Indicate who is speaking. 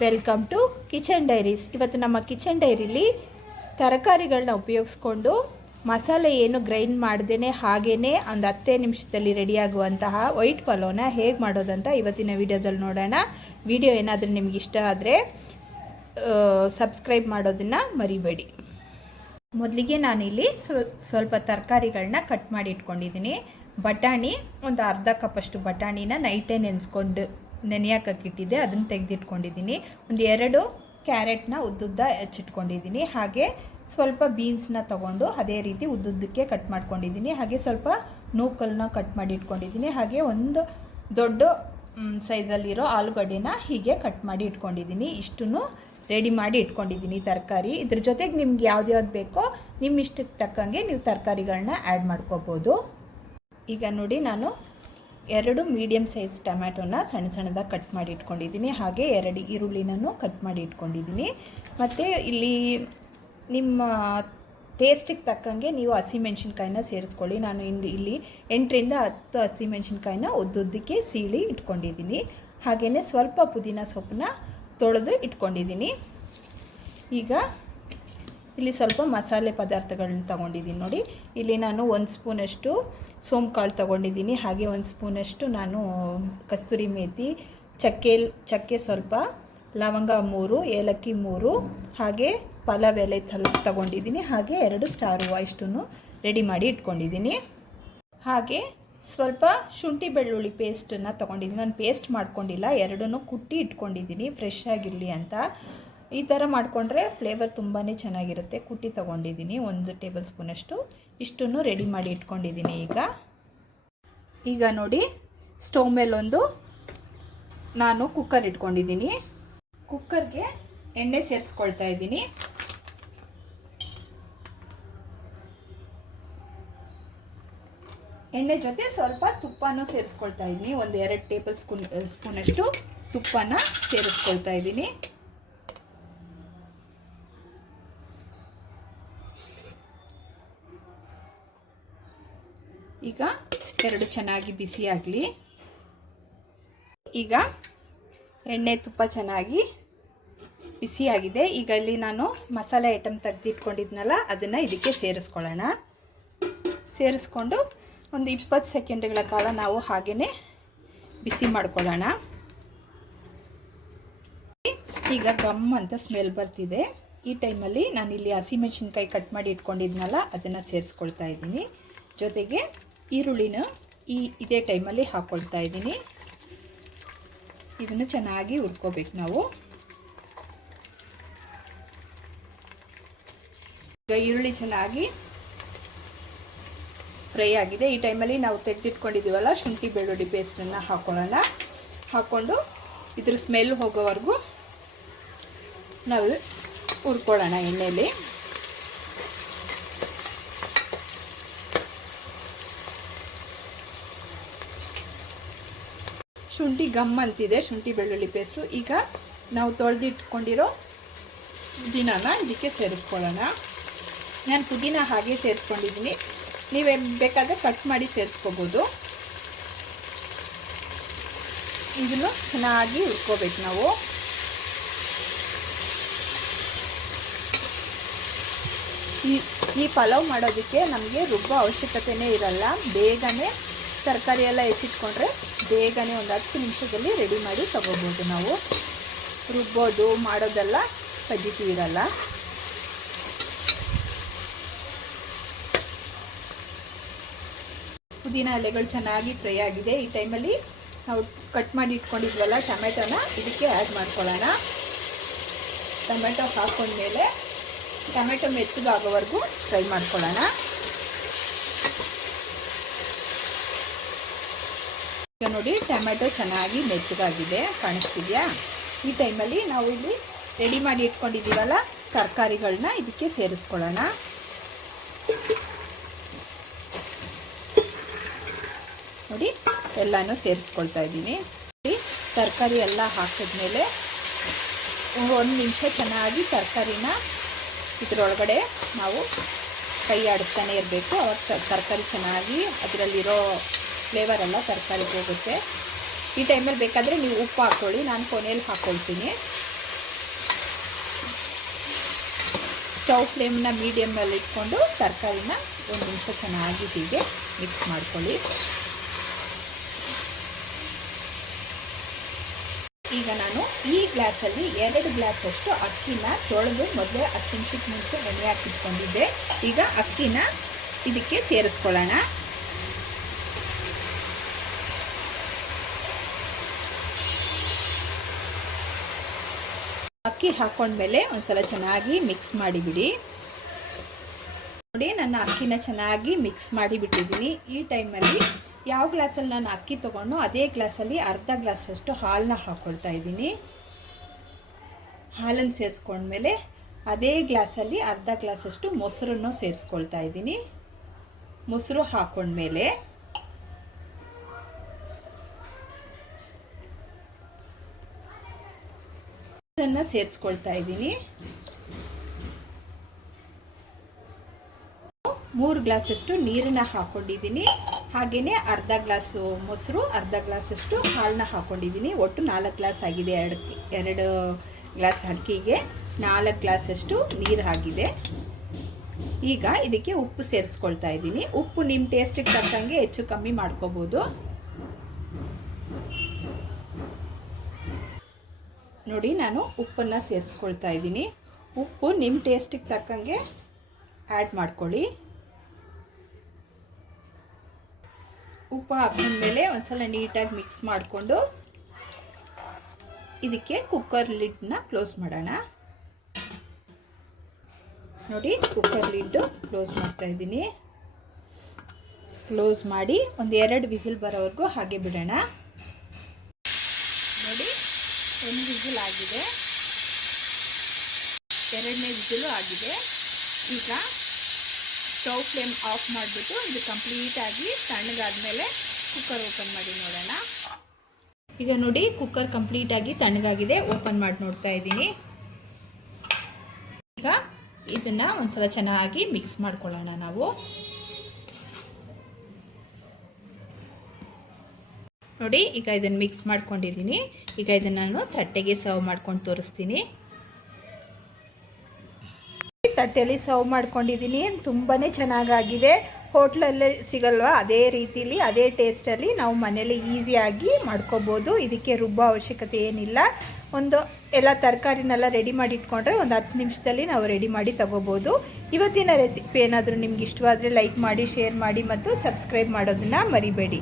Speaker 1: Welcome to kitchen diaries. ಇವತ್ತು ನಮ್ಮ kitchen ಡೈರಿಲಿ ತರಕಾರಿಗಳನ್ನ ಉಪಯೋಗಿಸ್ಕೊಂಡು ಮಸಾಲೆ ಏನು ಗ್ರೈಂಡ್ ಮಾಡ್ದೇ ಹಾಗೇ ಒಂದು ಹತ್ತೇ ನಿಮಿಷದಲ್ಲಿ ರೆಡಿಯಾಗುವಂತಹ ವೈಟ್ ಪಲೋನ ಹೇಗೆ ಮಾಡೋದಂತ ಇವತ್ತಿನ ವಿಡಿಯೋದಲ್ಲಿ ನೋಡೋಣ. ವಿಡಿಯೋ ಏನಾದರೂ ನಿಮ್ಗೆ ಇಷ್ಟ ಆದರೆ ಸಬ್ಸ್ಕ್ರೈಬ್ ಮಾಡೋದನ್ನು ಮರಿಬೇಡಿ. ಮೊದಲಿಗೆ ನಾನಿಲ್ಲಿ ಸ್ವ- ಸ್ವಲ್ಪ ತರಕಾರಿಗಳನ್ನ ಕಟ್ ಮಾಡಿ ಇಟ್ಕೊಂಡಿದ್ದೀನಿ. ಬಟಾಣಿ, ಒಂದು ಅರ್ಧ ಕಪ್ಪಷ್ಟು ಬಟಾಣಿನ ನೈಟೇ ನೆನೆಸ್ಕೊಂಡು ನೆನೆಯೋಕ್ಕಿಟ್ಟಿದ್ದೆ ಅದನ್ನು ತೆಗೆದಿಟ್ಕೊಂಡಿದ್ದೀನಿ. ಒಂದು ಎರಡು ಕ್ಯಾರೆಟ್ನ ಉದ್ದುದ್ದ ಹೆಚ್ಚಿಟ್ಕೊಂಡಿದ್ದೀನಿ. ಹಾಗೆ ಸ್ವಲ್ಪ ಬೀನ್ಸ್ನ ತಗೊಂಡು ಅದೇ ರೀತಿ ಉದ್ದುದ್ದಕ್ಕೆ ಕಟ್ ಮಾಡ್ಕೊಂಡಿದ್ದೀನಿ. ಹಾಗೆ ಸ್ವಲ್ಪ ನೂಕಲ್ನ ಕಟ್ ಮಾಡಿ ಇಟ್ಕೊಂಡಿದ್ದೀನಿ. ಹಾಗೆ ಒಂದು ದೊಡ್ಡ ಸೈಜಲ್ಲಿರೋ ಆಲೂಗಡ್ಡೆನ ಹೀಗೆ ಕಟ್ ಮಾಡಿ ಇಟ್ಕೊಂಡಿದ್ದೀನಿ. ಇಷ್ಟನ್ನು ರೆಡಿ ಮಾಡಿ ಇಟ್ಕೊಂಡಿದ್ದೀನಿ ತರಕಾರಿ. ಇದ್ರ ಜೊತೆಗೆ ನಿಮ್ಗೆ ಯಾವ್ದು ಯಾವ್ದು ಬೇಕೋ ನಿಮ್ಮ ಇಷ್ಟಕ್ಕೆ ತಕ್ಕಂಗೆ ನೀವು ತರಕಾರಿಗಳನ್ನ ಆ್ಯಡ್ ಮಾಡ್ಕೋಬೋದು. ಈಗ ನೋಡಿ ನಾನು ಎರಡು ಮೀಡಿಯಮ್ ಸೈಜ್ ಟೊಮ್ಯಾಟೊನ ಸಣ್ಣ ಸಣ್ಣದಾಗಿ ಕಟ್ ಮಾಡಿ ಇಟ್ಕೊಂಡಿದ್ದೀನಿ. ಹಾಗೆ ಎರಡು ಈರುಳ್ಳಿನೂ ಕಟ್ ಮಾಡಿ ಇಟ್ಕೊಂಡಿದ್ದೀನಿ. ಮತ್ತು ಇಲ್ಲಿ ನಿಮ್ಮ ಟೇಸ್ಟಿಗೆ ತಕ್ಕಂಗೆ ನೀವು ಹಸಿಮೆಣ್ಸಿನ್ಕಾಯಿನ ಸೇರಿಸ್ಕೊಳ್ಳಿ. ನಾನು ಇಂದು ಇಲ್ಲಿ ಎಂಟರಿಂದ ಹತ್ತು ಹಸಿಮೆಣ್ಸಿನ್ಕಾಯಿನ ಉದ್ದುದ್ದಕ್ಕೆ ಸೀಳಿ ಇಟ್ಕೊಂಡಿದ್ದೀನಿ. ಹಾಗೆಯೇ ಸ್ವಲ್ಪ ಪುದೀನ ಸೊಪ್ಪನ್ನ ತೊಳೆದು ಇಟ್ಕೊಂಡಿದ್ದೀನಿ. ಈಗ ಇಲ್ಲಿ ಸ್ವಲ್ಪ ಮಸಾಲೆ ಪದಾರ್ಥಗಳನ್ನ ತಗೊಂಡಿದ್ದೀನಿ ನೋಡಿ. ಇಲ್ಲಿ ನಾನು ಒಂದು ಸ್ಪೂನಷ್ಟು ಸೋಂಕಾಳು ತಗೊಂಡಿದ್ದೀನಿ. ಹಾಗೆ ಒಂದು ಸ್ಪೂನಷ್ಟು ನಾನು ಕಸ್ತೂರಿ ಮೇಥಿ ಚಕ್ಕೆ ಚಕ್ಕೆ ಸ್ವಲ್ಪ, ಲವಂಗ ಮೂರು, ಏಲಕ್ಕಿ ಮೂರು, ಹಾಗೆ ಪಲಾವ್ ಎಲೆ ತಲ್ ತಗೊಂಡಿದ್ದೀನಿ. ಹಾಗೆ ಎರಡು ಸ್ಟಾರ್ ಹೂವು ರೆಡಿ ಮಾಡಿ ಇಟ್ಕೊಂಡಿದ್ದೀನಿ. ಹಾಗೆ ಸ್ವಲ್ಪ ಶುಂಠಿ ಬೆಳ್ಳುಳ್ಳಿ ಪೇಸ್ಟನ್ನು ತೊಗೊಂಡಿದ್ದೀನಿ. ನಾನು ಪೇಸ್ಟ್ ಮಾಡ್ಕೊಂಡಿಲ್ಲ, ಎರಡನ್ನೂ ಕುಟ್ಟಿ ಇಟ್ಕೊಂಡಿದ್ದೀನಿ. ಫ್ರೆಶ್ ಆಗಿರಲಿ ಅಂತ. ಈ ಥರ ಮಾಡಿಕೊಂಡ್ರೆ ಫ್ಲೇವರ್ ತುಂಬಾ ಚೆನ್ನಾಗಿರುತ್ತೆ. ಕುಟ್ಟಿ ತೊಗೊಂಡಿದ್ದೀನಿ, ಒಂದು ಟೇಬಲ್ ಸ್ಪೂನಷ್ಟು ಇಷ್ಟನ್ನು ರೆಡಿ ಮಾಡಿ ಇಟ್ಕೊಂಡಿದ್ದೀನಿ ಈಗ. ಈಗ ನೋಡಿ ಸ್ಟವ್ ಮೇಲೊಂದು ನಾನು ಕುಕ್ಕರ್ ಇಟ್ಕೊಂಡಿದ್ದೀನಿ. ಕುಕ್ಕರ್ಗೆ ಎಣ್ಣೆ ಸೇರಿಸ್ಕೊಳ್ತಾ ಇದ್ದೀನಿ. ಎಣ್ಣೆ ಜೊತೆ ಸ್ವಲ್ಪ ತುಪ್ಪನೂ ಸೇರಿಸ್ಕೊಳ್ತಾ ಇದ್ದೀನಿ. ಒಂದು ಎರಡು ಟೇಬಲ್ ಸ್ಪೂನ್ ಸ್ಪೂನಷ್ಟು ತುಪ್ಪನ ಸೇರಿಸ್ಕೊಳ್ತಾ ಇದ್ದೀನಿ. ಈಗ ಎರಡು ಚೆನ್ನಾಗಿ ಬಿಸಿ ಆಗಲಿ. ಈಗ ಎಣ್ಣೆ ತುಪ್ಪ ಚೆನ್ನಾಗಿ ಬಿಸಿಯಾಗಿದೆ ಈಗ ಇಲ್ಲಿ ನಾನು ಮಸಾಲೆ ಐಟಮ್ ತೆಗೆದಿಟ್ಕೊಂಡಿದ್ನಲ್ಲ, ಅದನ್ನು ಇದಕ್ಕೆ ಸೇರಿಸ್ಕೊಳ್ಳೋಣ. ಸೇರಿಸ್ಕೊಂಡು ಒಂದು ಇಪ್ಪತ್ತು ಸೆಕೆಂಡ್ಗಳ ಕಾಲ ನಾವು ಹಾಗೇ ಬಿಸಿ ಮಾಡ್ಕೊಳ್ಳೋಣ. ಈಗ ಗಮ್ ಅಂತ ಸ್ಮೆಲ್ ಬರ್ತಿದೆ. ಈ ಟೈಮಲ್ಲಿ ನಾನು ಇಲ್ಲಿ ಹಸಿಮೆಣಸಿನ್ಕಾಯಿ ಕಟ್ ಮಾಡಿ ಇಟ್ಕೊಂಡಿದ್ನಲ್ಲ, ಅದನ್ನು ಸೇರಿಸ್ಕೊಳ್ತಾ ಇದ್ದೀನಿ. ಜೊತೆಗೆ ಈರುಳ್ಳಿನ ಈ ಇದೇ ಟೈಮಲ್ಲಿ ಹಾಕ್ಕೊಳ್ತಾ ಇದ್ದೀನಿ. ಇದನ್ನು ಚೆನ್ನಾಗಿ ಹುರ್ಕೋಬೇಕು ನಾವು. ಈಗ ಈರುಳ್ಳಿ ಚೆನ್ನಾಗಿ ಫ್ರೈ ಆಗಿದೆ. ಈ ಟೈಮಲ್ಲಿ ನಾವು ತೆಗೆದಿಟ್ಕೊಂಡಿದ್ದೀವಲ್ಲ, ಶುಂಠಿ ಬೆಳ್ಳುಳ್ಳಿ ಪೇಸ್ಟನ್ನು ಹಾಕ್ಕೊಳ್ಳೋಣ ಹಾಕ್ಕೊಂಡು ಇದ್ರ ಸ್ಮೆಲ್ ಹೋಗೋವರೆಗೂ ನಾವು ಹುರ್ಕೊಳ್ಳೋಣ ಎಣ್ಣೆಯಲ್ಲಿ ಶುಂಠಿ ಗಮ್ ಅಂತಿದೆ, ಶುಂಠಿ ಬೆಳ್ಳುಳ್ಳಿ ಪೇಸ್ಟು ಈಗ ನಾವು ತೊಳೆದಿಟ್ಕೊಂಡಿರೋ ಪುದೀನಾನ ಇದಕ್ಕೆ ಸೇರಿಸ್ಕೊಳ್ಳೋಣ. ನಾನು ಪುದೀನ ಹಾಗೆ ಸೇರಿಸ್ಕೊಂಡಿದ್ದೀನಿ. ನೀವೇ ಬೇಕಾದರೆ ಕಟ್ ಮಾಡಿ ಸೇರಿಸ್ಕೋಬೋದು. ಇದನ್ನು ಚೆನ್ನಾಗಿ ಹುರ್ಕೋಬೇಕು ನಾವು. ಈ ಈ ಪಲಾವ್ ಮಾಡೋದಕ್ಕೆ ನಮಗೆ ರುಬ್ಬೋ ಅವಶ್ಯಕತೆನೇ ಇರಲ್ಲ. ಬೇಗನೆ ತರಕಾರಿ ಎಲ್ಲ ಹೆಚ್ಚಿಟ್ಕೊಂಡ್ರೆ ಬೇಗನೆ ಒಂದು ಹತ್ತು ನಿಮಿಷದಲ್ಲಿ ರೆಡಿ ಮಾಡಿ ತಗೋಬೋದು ನಾವು. ರುಬ್ಬೋದು, ಮಾಡೋದೆಲ್ಲ ಪದ್ಧತಿ ಇರಲ್ಲ. ಪುದೀನ ಎಲೆಗಳು ಚೆನ್ನಾಗಿ ಫ್ರೈ ಆಗಿದೆ. ಈ ಟೈಮಲ್ಲಿ ನಾವು ಕಟ್ ಮಾಡಿ ಇಟ್ಕೊಂಡಿದ್ವಲ್ಲ ಟೊಮೆಟೊನ, ಇದಕ್ಕೆ ಆ್ಯಡ್ ಮಾಡ್ಕೊಳ್ಳೋಣ. ಟೊಮೆಟೊ ಹಾಕೊಂಡ್ಮೇಲೆ ಟೊಮೆಟೊ ಮೆತ್ತಗಾಗೋವರೆಗೂ ಫ್ರೈ ಮಾಡ್ಕೊಳ್ಳೋಣ. ನೋಡಿ, ಟೊಮೆಟೊ ಚೆನ್ನಾಗಿ ಮೆಚ್ಚಗಾಗಿದೆ ಕಾಣಿಸ್ತಿದೆಯಾ? ಈ ಟೈಮಲ್ಲಿ ನಾವು ಇಲ್ಲಿ ರೆಡಿ ಮಾಡಿ ಇಟ್ಕೊಂಡಿದ್ದೀವಲ್ಲ ತರಕಾರಿಗಳನ್ನ ಇದಕ್ಕೆ ಸೇರಿಸ್ಕೊಳ್ಳೋಣ. ನೋಡಿ, ಎಲ್ಲನೂ ಸೇರಿಸ್ಕೊಳ್ತಾ ಇದ್ದೀನಿ. ತರಕಾರಿ ಎಲ್ಲ ಹಾಕಿದ್ಮೇಲೆ ಒಂದು ನಿಮಿಷ ಚೆನ್ನಾಗಿ ತರಕಾರಿನ ಇದರೊಳಗಡೆ ನಾವು ಕೈ ಆಡಿಸ್ತಾನೆ ಇರಬೇಕು. ಅವಾಗ ತರಕಾರಿ ಚೆನ್ನಾಗಿ ಅದರಲ್ಲಿರೋ ಫ್ಲೇವರ್ ಎಲ್ಲ ತರಕಾರಿ ಹೋಗುತ್ತೆ. ಈ ಟೈಮಲ್ಲಿ ಬೇಕಾದರೆ ನೀವು ಉಪ್ಪು ಹಾಕ್ಕೊಳ್ಳಿ ನಾನು ಕೊನೆಯಲ್ಲಿ ಹಾಕ್ಕೊಳ್ತೀನಿ ಸ್ಟವ್ ಫ್ಲೇಮ್ನ ಮೀಡಿಯಮಲ್ಲಿ ಇಟ್ಕೊಂಡು ತರಕಾರಿನ ಒಂದು ನಿಮಿಷ ಚೆನ್ನಾಗಿ ಹೀಗೆ ಮಿಕ್ಸ್ ಮಾಡ್ಕೊಳ್ಳಿ. ಈಗ ನಾನು ಈ ಗ್ಲಾಸಲ್ಲಿ ಎರಡು ಗ್ಲಾಸಷ್ಟು ಅಕ್ಕಿನ ತೊಳೆದು ಮೊದಲೇ ಹತ್ತು ನಿಮಿಷಕ್ಕೆ ಮುಂಚೆ ಎಣ್ಣೆ ಹಾಕಿಟ್ಕೊಂಡಿದ್ದೆ. ಈಗ ಅಕ್ಕಿನ ಇದಕ್ಕೆ ಸೇರಿಸ್ಕೊಳ್ಳೋಣ. ಅಕ್ಕಿ ಹಾಕೊಂಡ್ಮೇಲೆ ಒಂದ್ಸಲ ಚೆನ್ನಾಗಿ ಮಿಕ್ಸ್ ಮಾಡಿಬಿಡಿ. ನೋಡಿ, ನನ್ನ ಅಕ್ಕಿನ ಚೆನ್ನಾಗಿ ಮಿಕ್ಸ್ ಮಾಡಿ ಬಿಟ್ಟಿದ್ದೀನಿ ಈ ಟೈಮಲ್ಲಿ ಯಾವ ಗ್ಲಾಸಲ್ಲಿ ನಾನು ಅಕ್ಕಿ ತೊಗೊಂಡು ಅದೇ ಗ್ಲಾಸಲ್ಲಿ ಅರ್ಧ ಗ್ಲಾಸಷ್ಟು ಹಾಲನ್ನ ಹಾಕ್ಕೊಳ್ತಾ ಇದ್ದೀನಿ. ಹಾಲನ್ನು ಸೇರಿಸ್ಕೊಂಡ್ಮೇಲೆ ಅದೇ ಗ್ಲಾಸಲ್ಲಿ ಅರ್ಧ ಗ್ಲಾಸಷ್ಟು ಮೊಸರನ್ನು ಸೇರಿಸ್ಕೊಳ್ತಾ ಇದ್ದೀನಿ. ಮೊಸರು ಹಾಕೊಂಡ್ಮೇಲೆ ಸೇರಿಸ್ಕೊಳ್ತಾ ಇದ್ದೀನಿ. ಮೂರು ಗ್ಲಾಸಷ್ಟು ನೀರನ್ನ ಹಾಕೊಂಡಿದ್ದೀನಿ. ಹಾಗೆಯೇ ಅರ್ಧ ಗ್ಲಾಸು ಮೊಸರು, ಅರ್ಧ ಗ್ಲಾಸಷ್ಟು ಹಾಲನ್ನ ಹಾಕೊಂಡಿದ್ದೀನಿ. ಒಟ್ಟು ನಾಲ್ಕು ಗ್ಲಾಸ್ ಆಗಿದೆ ಎರಡು ಎರಡು ಗ್ಲಾಸ್ ಅಕ್ಕಿಗೆ. ನಾಲ್ಕು ಗ್ಲಾಸಷ್ಟು ನೀರು ಆಗಿದೆ. ಈಗ ಇದಕ್ಕೆ ಉಪ್ಪು ಸೇರಿಸ್ಕೊಳ್ತಾ ಇದ್ದೀನಿ. ಉಪ್ಪು ನಿಮ್ಮ ಟೇಸ್ಟಿಗೆ ತಕ್ಕಂಗೆ ಹೆಚ್ಚು ಕಮ್ಮಿ ಮಾಡ್ಕೋಬೋದು. ನೋಡಿ, ನಾನು ಉಪ್ಪನ್ನು ಸೇರಿಸ್ಕೊಳ್ತಾ ಇದ್ದೀನಿ. ಉಪ್ಪು ನಿಮ್ಮ ಟೇಸ್ಟಿಗೆ ತಕ್ಕಂಗೆ ಆ್ಯಡ್ ಮಾಡ್ಕೊಳ್ಳಿ. ಉಪ್ಪು ಹಾಕೊಂಡ್ಮೇಲೆ ಒಂದ್ಸಲ ನೀಟಾಗಿ ಮಿಕ್ಸ್ ಮಾಡಿಕೊಂಡು ಇದಕ್ಕೆ ಕುಕ್ಕರ್ ಲಿಡ್ನ ಕ್ಲೋಸ್ ಮಾಡೋಣ. ನೋಡಿ ಕುಕ್ಕರ್ ಲಿಡ್ಡು ಕ್ಲೋಸ್ ಮಾಡ್ತಾ ಇದ್ದೀನಿ. ಕ್ಲೋಸ್ ಮಾಡಿ ಒಂದು ಎರಡು ವಿಸಿಲ್ ಬರೋವರೆಗೂ ಹಾಗೆ ಬಿಡೋಣ ನೋಡಿ ಒಂದು ವಿಸಿಲ್ ಆಗಿದೆ ಎರಡನೇ ವಿಜಿಲು ಆಗಿದೆ. ಈಗ ಸ್ಟೌ ಫ್ಲೇಮ್ ಆಫ್ ಮಾಡಿಬಿಟ್ಟು ಇದು ಕಂಪ್ಲೀಟಾಗಿ ತಣ್ಣಗಾದ್ಮೇಲೆ ಕುಕ್ಕರ್ ಓಪನ್ ಮಾಡಿ ನೋಡೋಣ. ಈಗ ನೋಡಿ ಕುಕ್ಕರ್ ಕಂಪ್ಲೀಟಾಗಿ ತಣ್ಣಗಾಗಿದೆ. ಓಪನ್ ಮಾಡಿ ನೋಡ್ತಾ ಇದ್ದೀನಿ. ಈಗ ಇದನ್ನು ಒಂದ್ಸಲ ಚೆನ್ನಾಗಿ ಮಿಕ್ಸ್ ಮಾಡ್ಕೊಳ್ಳೋಣ ನಾವು. ನೋಡಿ, ಈಗ ಇದನ್ನು ಮಿಕ್ಸ್ ಮಾಡ್ಕೊಂಡಿದ್ದೀನಿ ಈಗ ಇದನ್ನು ನಾನು ತಟ್ಟೆಗೆ ಸರ್ವ್ ಮಾಡ್ಕೊಂಡು ತೋರಿಸ್ತೀನಿ. ತಟ್ಟೆಯಲ್ಲಿ ಸರ್ವ್ ಮಾಡ್ಕೊಂಡಿದ್ದೀನಿ ತುಂಬಾ ಚೆನ್ನಾಗಾಗಿದೆ. ಹೋಟ್ಲಲ್ಲೇ ಸಿಗಲ್ವಾ? ಅದೇ ರೀತಿಲಿ, ಅದೇ ಟೇಸ್ಟಲ್ಲಿ ನಾವು ಮನೇಲಿ ಈಸಿಯಾಗಿ ಮಾಡ್ಕೋಬೋದು. ಇದಕ್ಕೆ ರುಬ್ಬೋ ಅವಶ್ಯಕತೆ ಏನಿಲ್ಲ. ಒಂದು ಎಲ್ಲ ತರಕಾರಿನೆಲ್ಲ ರೆಡಿ ಮಾಡಿ ಇಟ್ಕೊಂಡ್ರೆ ಒಂದು ಹತ್ತು ನಿಮಿಷದಲ್ಲಿ ನಾವು ರೆಡಿ ಮಾಡಿ ತಗೋಬೋದು. ಇವತ್ತಿನ ರೆಸಿಪಿ ಏನಾದರೂ ನಿಮ್ಗೆ ಇಷ್ಟವಾದರೆ ಲೈಕ್ ಮಾಡಿ ಶೇರ್ ಮಾಡಿ ಮತ್ತು ಸಬ್ಸ್ಕ್ರೈಬ್ ಮಾಡೋದನ್ನು ಮರಿಬೇಡಿ.